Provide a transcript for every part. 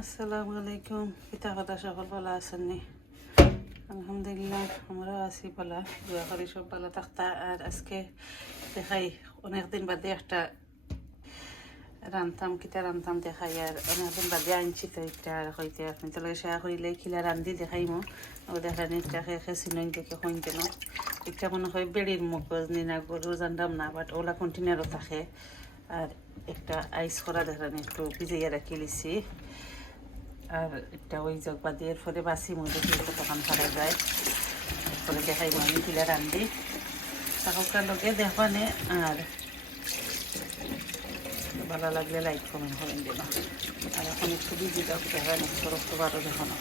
আসসালামু আলাইকুম। পিতা কথা সকল ভালো আছেন নি? আলহামদুলিল্লাহ আমরা আছি ভালো। দোয়া করি সব ভালো থাকতা। আর আজকে দেখাই অনেকদিন বাদে একটা রান্তাম, কিতা রান্তাম দেখাই। আর অনেকদিন বাদে আনছি তো একটা আর হইতে আপনি তো শেয়ার করিলে খিলা রান্ধি দেখাইম। ও দেখানি একটা খেয়ে চিনইন দেখে হইন কেন। একটা মনে হয় বেড়ির মগজ নিনা গরু জানতাম না বাট ওলা কন্টিনারও থাকে। আর একটা আইস করা দেখানি একটু ভিজাইয়া রাখি লিছি। আর একটা ওই জগ বাদিয়ে পরে বাসি মধ্যে কিন্তু দোকান ফারা যায়। পরে দেখাই আমি কিলা রান্ধি। তাহলে লগে দেখবানে আর ভালো লাগলে লাইক কমেন্ট করেন দিন আর এখন একটু বিজি দাও দেখান একশো রক্ত বারো দেখানো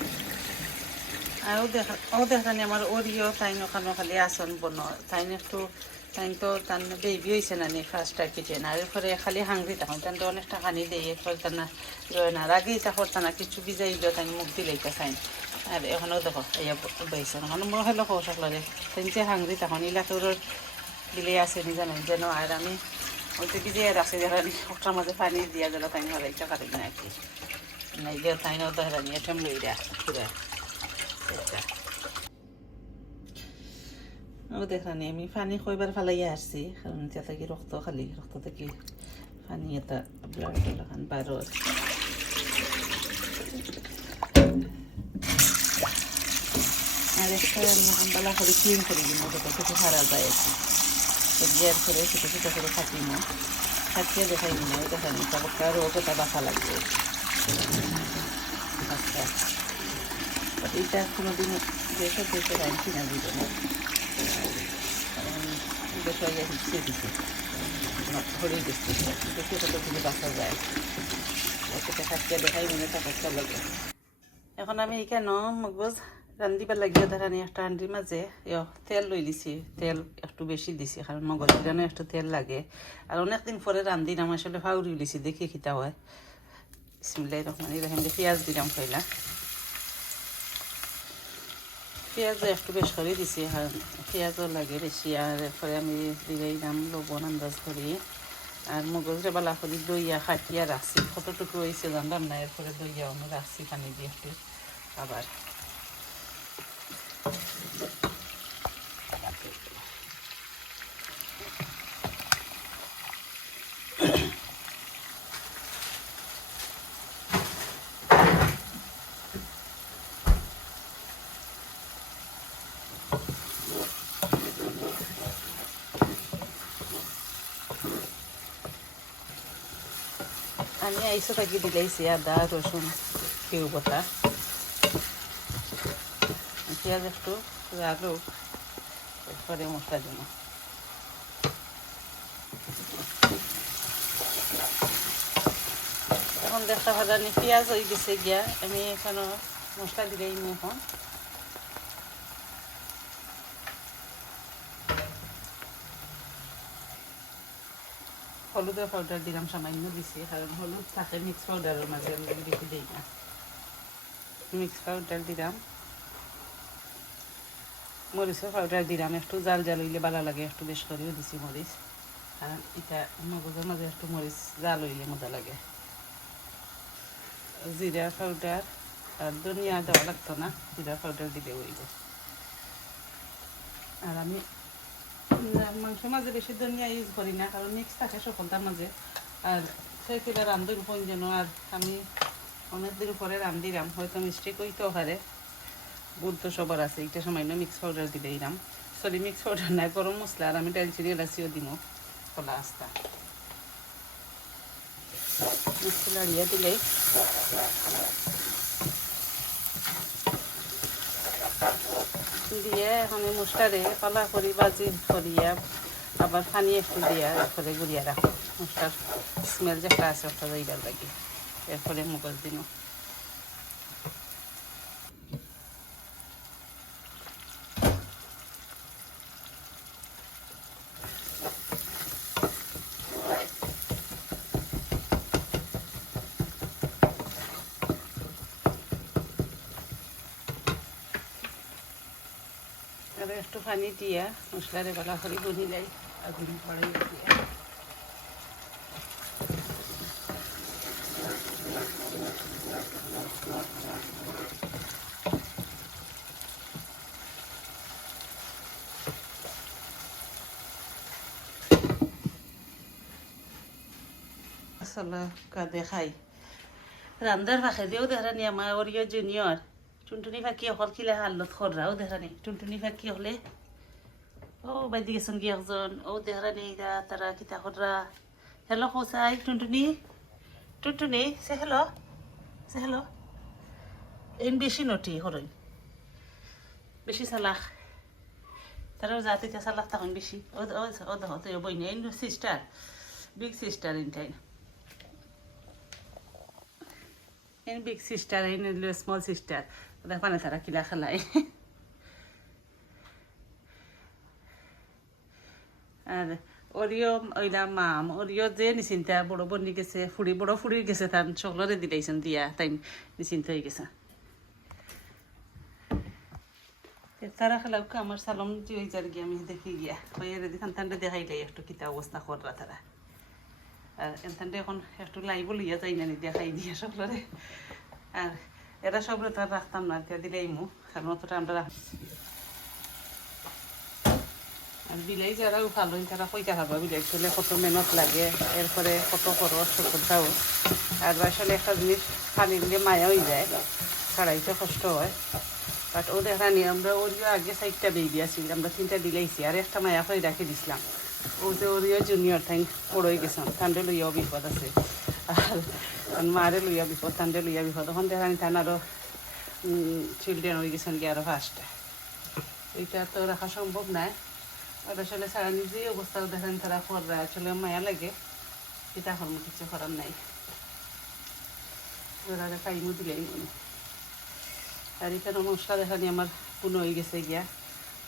আর ও দেখা, ও দেখানি আমার ওরিও তাই ওখানে খালি আসন বন তাই একটু তাই তো তার বেবি হয়েছে না নি ফার্স্ট আর কিচেন আর এরপরে খালি হাঙ্গরি তখন তান তো অনেক টাকা নিয়ে দেয় এরপরে তার না রয়ে না। আগে এটা করতাম না কিছু বিজাই দিল তাই মুখ দিলে এটা চাইন। আর এখনও দেখো ইয়া বাইছে। এখন মই হলো কৌশল লাগে তাই যে হাঙ্গরি তখন ইলাকার দিলে আছে নি জানেন, যেন আর আমি ওইটা কি দিয়ে রাখছি দেখা ওটার মাঝে পানি দিয়া গেল তাই হরাইতে পারি না আর কি। নাই যে তাই না ধরা নিয়ে ঠেম লইরা ঘুরে ও দেখানি আমি পানি খইবার ফালাইয়া আসছি কারণ এতিয়া থাকি রক্ত খালি রক্ত থেকে পানি এটা ব্লাড খান বারো আর একটা বালা করে ক্লিন করে দিন ওটা থেকে হারা যায় আর কি গিয়ার করে ছোটো ছোটো করে কাটি না কাটিয়ে দেখাই না দেখানি তারপর আরও ওটা বাসা লাগবে আচ্ছা এইটা কোনো দিন দেখে দেখে রাখছি না জীবনে দেখে হিচ্ছে দিচ্ছে ধরে দিচ্ছে দেখে কত থেকে বাসা যায় ওকে কাটিয়ে দেখাই মনে তারপর লাগে এখন আমি এখানে মগজ রান্ধিবার লাগিয়ে দেখানি একটা হান্ডির মাঝে তেল লই দিছি তেল একটু বেশি দিছি কারণ মগজ বিরানো একটু তেল লাগে। আর অনেকদিন পরে রান্ধি নাম আসলে ফাউরি লিছি দেখি খিতা হয়। বিসমিল্লাহির রহমানির রহিম পেঁয়াজ দিলাম কইলা পেঁয়াজ একটু বেশ করে দিছি, আর পেঁয়াজও লাগে বেশি, আর এরপরে আমি দিলাম লবণ আন্দাজ করি। আর মগজরে বালা করে দইয়া খাটিয়া রাখছি, কতটুকু হয়েছে জানলাম না, এরপরে দইয়া আমি রাখছি পানি দিয়ে একটু আবার আমি আইসো থাকি দিলাইছি আদা রসুন কেউ বটা পেঁয়াজ একটু আলু এরপরে মশলা দিব এখন দেখা ভাজানি পেঁয়াজ হয়ে গেছে গিয়া আমি এখানে মশলা দিলেই এখন হলুদের পাউডার দিলাম, সামান্য দিছি, কারণ হলুদ থাকে মিক্স পাউডারের মাঝে, আমি বেশি দিই না। মিক্স পাউডার দিলাম। মরিচের পাউডার দিলাম, একটু জাল জাল হইলে ভালো লাগে, একটু বেশ করেও দিছি মরিচ। কারণ এটা মগজের মাঝে একটু মরিচ জাল হইলে মজা লাগে। জিরা পাউডার আর ধনিয়া দেওয়া লাগতো না, জিরা পাউডার দিলে হইব। আর আমি মাংস মাঝে বেশি ধনিয়া ইউজ করি না, কারণ মিক্স থাকে সকলটার মাঝে। আর সেই কিলা রান্ধুর যেন, আর আমি অনেকদিন পরে রান্ধিলাম হয়তো মিষ্টি হইতেও পারে। বুদ্ধ সবার আছে, এইটা সামান্য মিক্স পাউডার দিলে দিলাম। সরি মিক্স পাউডার নাই, গরম মশলা, আর আমি ডালচিনি এলাচিও দিব কলা আস্তা মশলা দিয়ে দিলেই দিয়ে এখন এই মশলারে পালা করি, বাজি করিয়া আবার পানি একটু দিয়া এরপরে গুড়িয়া রাখো। মশলার স্মেল যেটা আছে, ওটা যাইবার লাগে। এরপরে মগজ দিন আর একটু পানি দিয়া মশলারে গলা করে গুনিলাই আগুন পড়ে দিয়া আসলে কাদে খাই রান্দার পাখে দিও দেখানি আমার ওরিও জুনিয়র টুনটুনি ফাঁকি অকল কিলা হালত খররাও দেখানি। টুনটুনি ফাঁকি হলে ও বাইদি গেছেন একজন, ও দেখানি ইরা তারা কিতা খররা হ্যালো কোসাই টুনটুনি। টুনটুনি সে হ্যালো সে হ্যালো এন বেশি নটি হরই, বেশি চালাক তারাও জাতি চালাক তখন বেশি। ও ও দেখো তো বই নেই সিস্টার বিগ সিস্টার ইনটাই en big sister en en small sister দেখো না তারা কিলা খেলায় আর ওরিও ওইলা মাম ওরিও যে নিচিন্তা বড় বন্নি গেছে, ফুড়ি, বড় ফুড়ি গেছে, তার সকলরে দিলাইছেন দিয়া, তাই নিচিন্তা হয়ে গেছে। তারা খেলাও আমার সালম যে ওই যার গিয়ে, আমি দেখি গিয়া। ওই রেদি খান্তানটা দেখাইলাই একটু কিতা অবস্থা কররা তারা। আর এনথানটা এখন একটু লাইব লইয়া যাই না দেখাই দিয়া সকলরে আর এরা সবরে তো আর রাখতাম না দিলেই মু কারণ অতটা আমরা আর বিলাই যারা ভালো তারা কইতা খাবা বিলাই চলে কত মেহনত লাগে, এরপরে কত খরচ সকলটাও আর আসলে একটা জিনিস খালি দিলে মায়া হয়ে যায় ছাড়াইতে কষ্ট হয়। বাট ও দেখা নি, আমরা ওরিও আগে চারটা বেবি আছিল, আমরা তিনটা দিলাইছি আর একটা মায়া করে রাখি দিছিলাম। ও যে ওরিও জুনিয়র থ্যাং পড়ই গেছেন ঠান্ডে লইয়াও বিপদ আছে। আর মারে লইয়া বিপদ ঠান্ডে লইয়া বিপদ। তখন দেখা নি থান আরও চিলড্রেন হয়ে গেছেন কি আরও ফার্স্টে এইটা তো রাখা সম্ভব নয় আর আসলে সারা নিজেই অবস্থা দেখেন তারা কররা আসলে মায়া লাগে, এটা এখন কিছু করার নাই। ওরা পাইমু দিলেই মনে আর এখানে মশলা দেখানি আমার পুনো হয়ে গেছে গিয়া।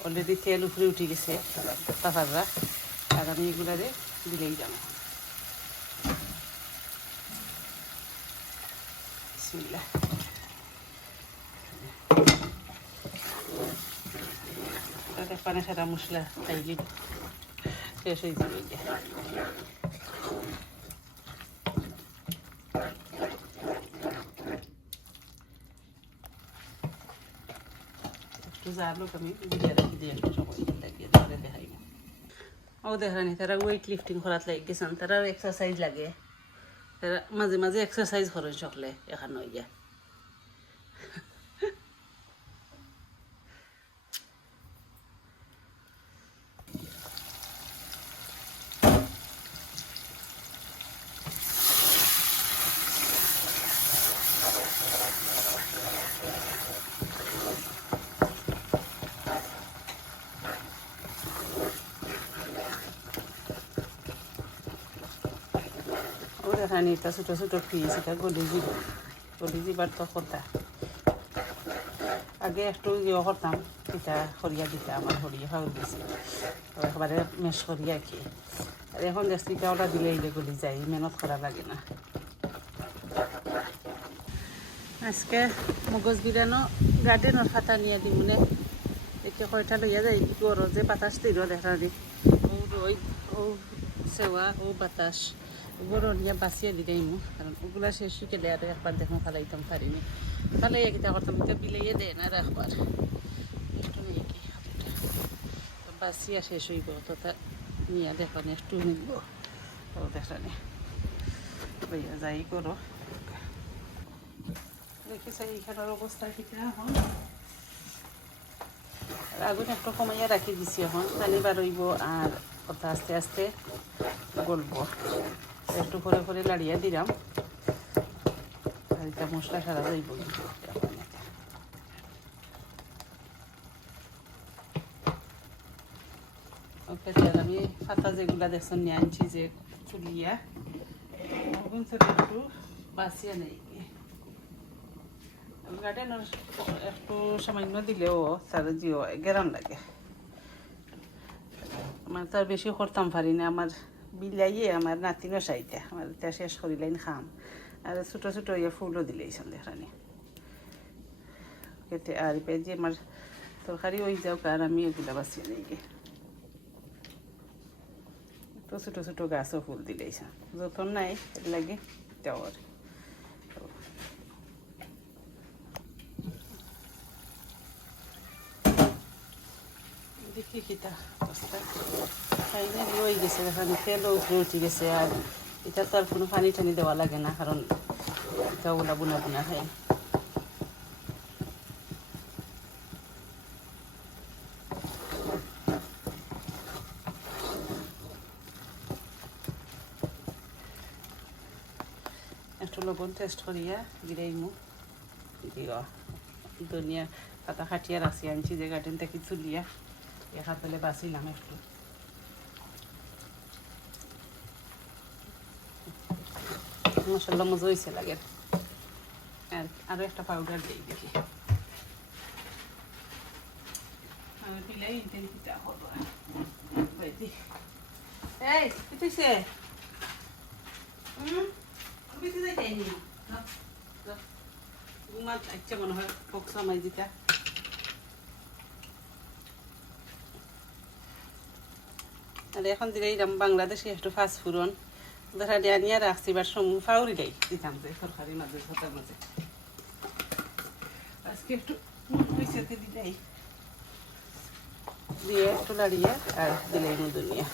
অলরেডি তেল উপরে উঠে গেছে তাহাররা আর আমি এগুলারে দিলেই যাব। বিসমিল্লাহ। পানে সারা মশলা খাইলি শেষ হয়ে যাবে একটু ও দেখানি তারা ওয়েট লিফটিং করাত লাগে গেছেন এক্সারসাইজ লাগে। তারা মাঝে মাঝে এক্সারসাইজ করেন সকলে এখানে হয়ে দেখানি এটা ছোটো ছোটো পিস এটা গলি যাব গলি যাবার তো কথা আগে একটু ইয়ে করতাম পিঠা সরিয়া দিতা আমার সরিয়া খাওয়া দিছে একবারে মেশ সরিয়া কি আর এখন দেখছি পিঠা দিলে গলি যায় মেহনত করা লাগে না আজকে মগজ বিরানো গার্ডেনের খাতা নিয়ে দিই মানে। এতিয়া কয়টা লইয়া যায় গরো যে বাতাস দিল দেখা দি। ও রই ও সেওয়া ও বাতাস। ওগুলো নিয়ে বাঁচিয়ে দিলেই মু কারণ ওগুলা শেষ শিখে আর একবার দেখো ফালাইতাম পারিনি ফালাইয়া কিতা করতাম এটা বিলাইয়ে দেয় না আর একবার একটু কি তো বাঁচিয়া শেষ হইব তো তা নিয়ে দেখো একটু নিব ও দেখানি লইয়া যাই করো দেখি চাই এখানের অবস্থা কিতা এখন। আগুন একটু কমাইয়া রাখি দিছি এখন, পানি বারইব আর কথা আস্তে আস্তে গলবো। একটু করে করে লাড়িয়ে দিলাম। আর এটা মশলা সারা যাইব এখন আমি পাতা যেগুলা দেখছেন নিয়ে আনছি যে চুলিয়া থেকে একটু বাঁচিয়ে নেই। সামান্য দিলেও লাগে। আমার তার বেশি করতাম পারি না, আমার বিলাইয়ে আমার নাতিনও চাইতে আমার এটা শেষ করিলেন খাম। আর ছোটো ছোটো ইয়ে ফুলও দিলেইছেন দেখানি কেটে আর ইপে যে আমার তরকারি ওই যাও আর আমি এগুলা বাঁচিয়ে নেই গে। তো ছোটো ছোটো গাছও ফুল দিলেইছেন যতন নাই লাগে দেওয়ার। দেখি কিটা অবস্থা খাইলে রয়ে গেছে এখন তেলও উপরে উঠে গেছে আর এটা তো আর কোনো পানি টানি দেওয়া লাগে না কারণ এটা ওলা বুনা বুনা খাই একটু লবণ টেস্ট করিয়া গিরাই মু দিও দুনিয়া পাতা খাটিয়া রাখছি আনছি যে গার্ডেন থেকে তুলিয়া এক হাতলে বাঁচিলাম একটু মশলা মজা হয়েছে লাগে আর আরও একটা পাউডার দিই দেখি এই কিতেছে হুম বিতে যাই যাইনি ঘুমার মনে হয় পক সময় দিতা আর এখন দিলে এরকম বাংলাদেশে একটু ফাস্ট ফুরন ধরা দিয়ে নিয়ে রাখছি এবার সম ফাউরি দেয় দিতাম যে তরকারির মাঝে ভাতার মাঝে। আজকে একটু হয়েছে দিদাই দিয়ে একটু লাড়িয়ে আর দিলেই মধু নিয়ে।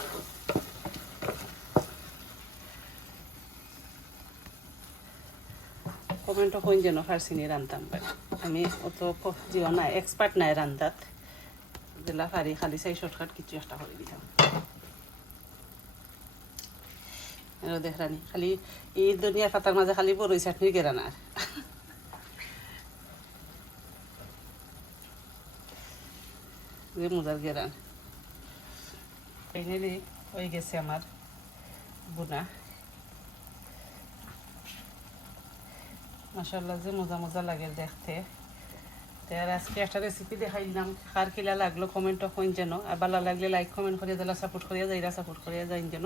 কমেন্টও কইন যেন ফার্সিনি রান্তাম আমি অত জিও নাই এক্সপার্ট নাই রান্দাত যেলা পারি খালি চাই শর্টকাট কিছু একটা করে দিতাম। দেখরানি খালি এই দুনিয়ার পাতার মাঝে খালি বড়ই চাটনির গেরান আর যে মজার গেরান ফাইনালি হয়ে গেছে আমার বোনা মাসাল্লাহ যে মজা মজা লাগে দেখতে। আর আজকে একটা রেসিপি দেখাইলাম কার কিলা লাগল কমেন্টও কইন যেন আর ভালো লাগলে লাইক কমেন্ট করিয়া দিলা সাপোর্ট করিয়া যাইরা সাপোর্ট করিয়া যাইন যেন